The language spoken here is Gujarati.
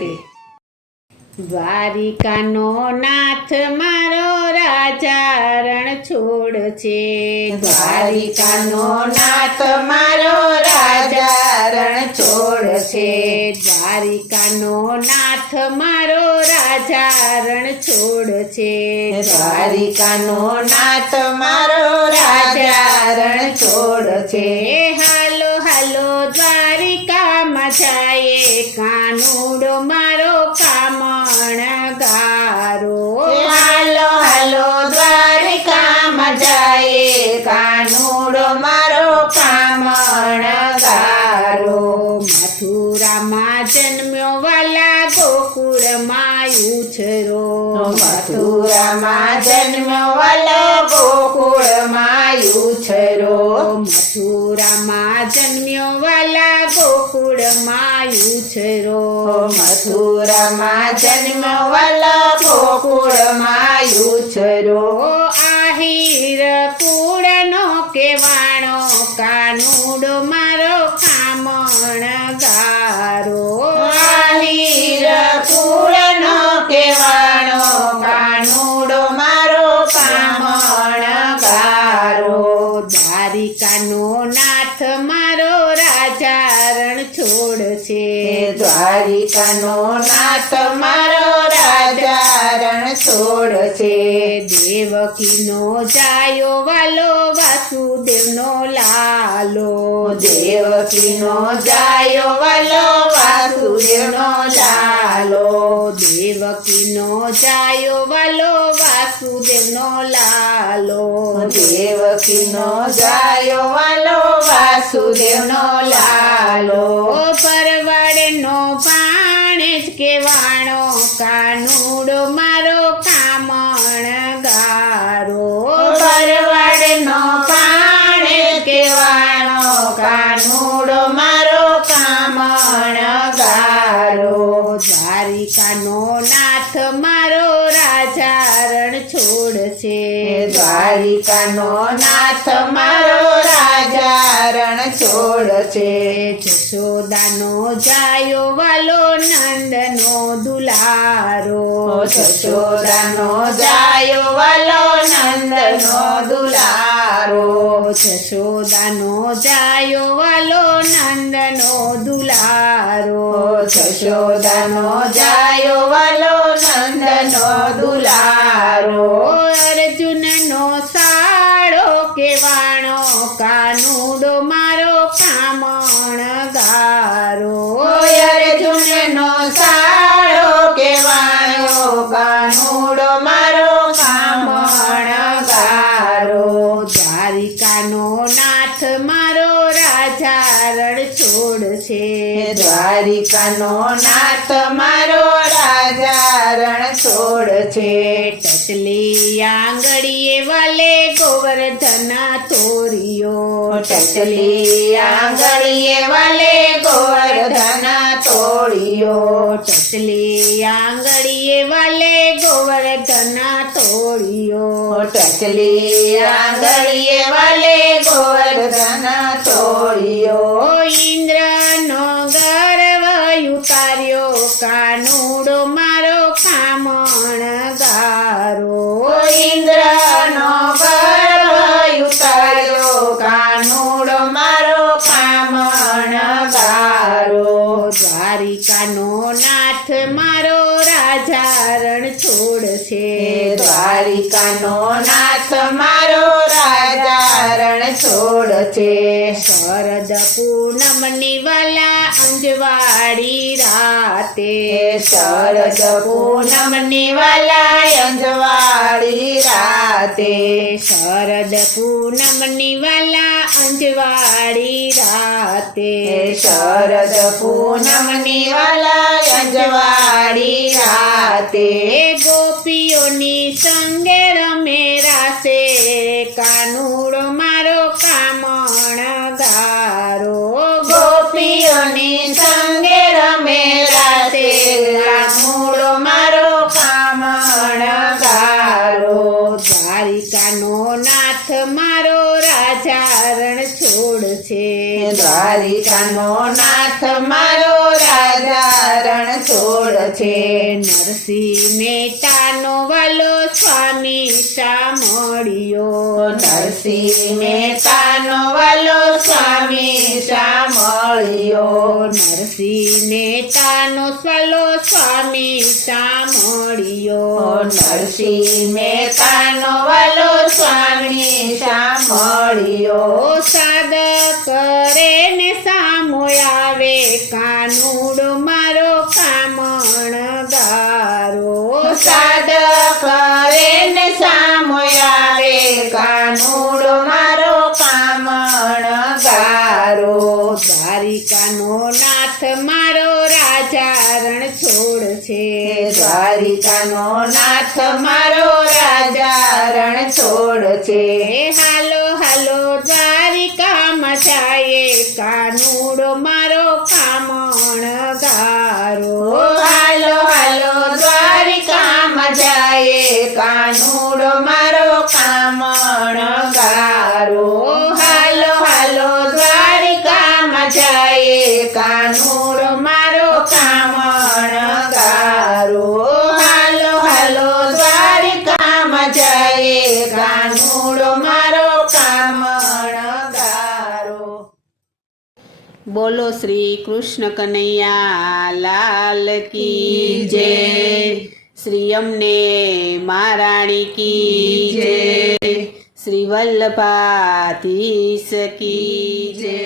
રાધે. દ્વારિકાનો નાથ મારો રાજા રણ છોડ છે. દ્વારિકાનો નાથ મારો રાજા રણ છોડ છે. દ્વારિકાનો નાથ મારો રાજા રણ છોડ છે. દ્વારિકાનો નાથ મારો રાજા રણ છોડ છે. હાલો હાલો દ્વારિકામાં જાય કાનુડો મારો કામણ ગારો. હાલો હાલો દ્વારિકામાં જાય કાનુડો મારો કામણ ગારો. મથુરામાં જન્મ્યો વાલા ગોકુળમાં ઉછરો. મથુરામાં જન્મ્યો વાલો ગોકુળમાં ઉછરો. મથુરામાં જન્મ્યો વાલા ગોકુળમાં ઉછરો. મથુરામાં જન્મ્યો વાલો ગોકુળમાં ઉછરો. આહિર કુળનો કેવાણો કાનુડો મારો કામણ ગારો. આહિર કુળનો કેવાણો કાનુડો મારો કામણ ગારો. દ્વારિકાનો નાથ મારો રાજા રણ છોડ છે. દ્વારિકાનો નાથ મારો રાજા રણ છોડ છે. દેવકીનો જાયો વાલો વાસુદેવનો લાલો. દેવકીનો જાયો વાલો વાસુદેવનો લાલો. દેવકીનો જાયો વાલો વાસુદેવનો લાલો. દેવકીનો જાયો વાલો વાસુદેવનો લાલો. પરવાડનો ભાણેજ કેવાણો કાનુડો મારો કામણ ગારો. પરવાડનો ભાણેજ કેવાણો કાનુડો મારો કામણ ગારો. દ્વારિકાનો નાથ મારો રાજા રણ છોડ છે. દ્વારિકાનો નાથ મારો રાજા રણ છોડ છે. જશોદાનો જાયો વાલો નંદનો દુલારો. જશોદાનો જાયો વાલો નંદનો દુલારો. જશોદાનો જાયો વાલો નંદનો દુલારો. જશોદાનો જાયો વાલો નંદનો દુલારો. અર્જુનનો સાળો કેવાણો કાનુડો મારો કામણ ગારો. અર્જુનનો સાળો કેવાયો કાનુડો મારો કામણ ગારો. દ્વારિકાનો નાથ મારો રાજા રણ છોડ છે. દ્વારિકાનો નાથ મારો રાજા રણ છોડ છે. ટચલી આંગળીએ વાલે ગોવર્ધન તોરિયો. ટચલી આંગળીએ વાલે ગોવર્ધન તોડિયો. ટચલી આંગળીએ વાલે ગોવર્ધન તોડિયો. ટચલી આંગળીએ વાલે ગોવર્ધન તોડિયો. ઇન્દ્રનો ગર્વ ઉતાર્યો કાનુડો મારો કામણ ગારો. ઇન્દ્રનો ગર્વ ઉતાર્યો કાનુડો મારો કામણ ગારો. દ્વારિકાનો નાથ મારો રાજા રણ છોડ છે. દ્વારિકાનો નાથ મારો રાજા રણ છોડ છે. શરદ પૂનમની વાલા અંજવાળી રાતે. શરદ પૂનમની વાલા અંજવાળી રાતે. શરદ પૂનમની વાલા અંજવાળી રાતે. શરદ પૂનમની વાલા અંજવાળી રાતે. ગોપીઓની સંગે રમે રાસે કાનુડો મારો કામણ ગારો. ગોપીઓની સંગે રમે રાતે કાનુડો મારો કામણ ગારો. દ્વારિકાનો નાથ મારો રાજા રણ છોડ છે. દ્વારિકાનો નાથ મારો રાજા રણ રણ છોડ છે. નરસિંહ મહેતાનો વાલો સ્વામી સાંભળ્યો. નરસિંહ મહેતાનો વાલો સ્વામી સાંભળ્યો. નરસિંહ મહેતાનો વાલો સ્વામી સાંભળ્યો. નરસિંહ મહેતાનો વાલો સ્વામી સાંભળ્યો. સાદ કરે ને સામો આવે કાનુડો મારો કામણગારો. સાદ કરે ને સામો આવે કાનુડો મારો કામણગારો. દ્વારિકાનો નાથ મારો રાજા રણ છોડ છે. દ્વારિકાનો નાથ મારો રાજા રણ છોડ છે. હાલો હાલો દ્વારિકામાં જાય કાનુડો મારો કામણગારો. હાલો હાલો દ્વારિકામાં જાય કાનુડો મારો કામણગારો. હાલો હાલો દ્વારિકામાં જાય કાનુડો મારો કામણગારો. હાલો હાલો દ્વારિકામાં જાય કાનુડો મારો કામણગારો. બોલો શ્રી કૃષ્ણ કનૈયા લાલ કી જય. શ્રી અમને મહારાણી કી જય. શ્રી વલ્લભાધીશ કી જય.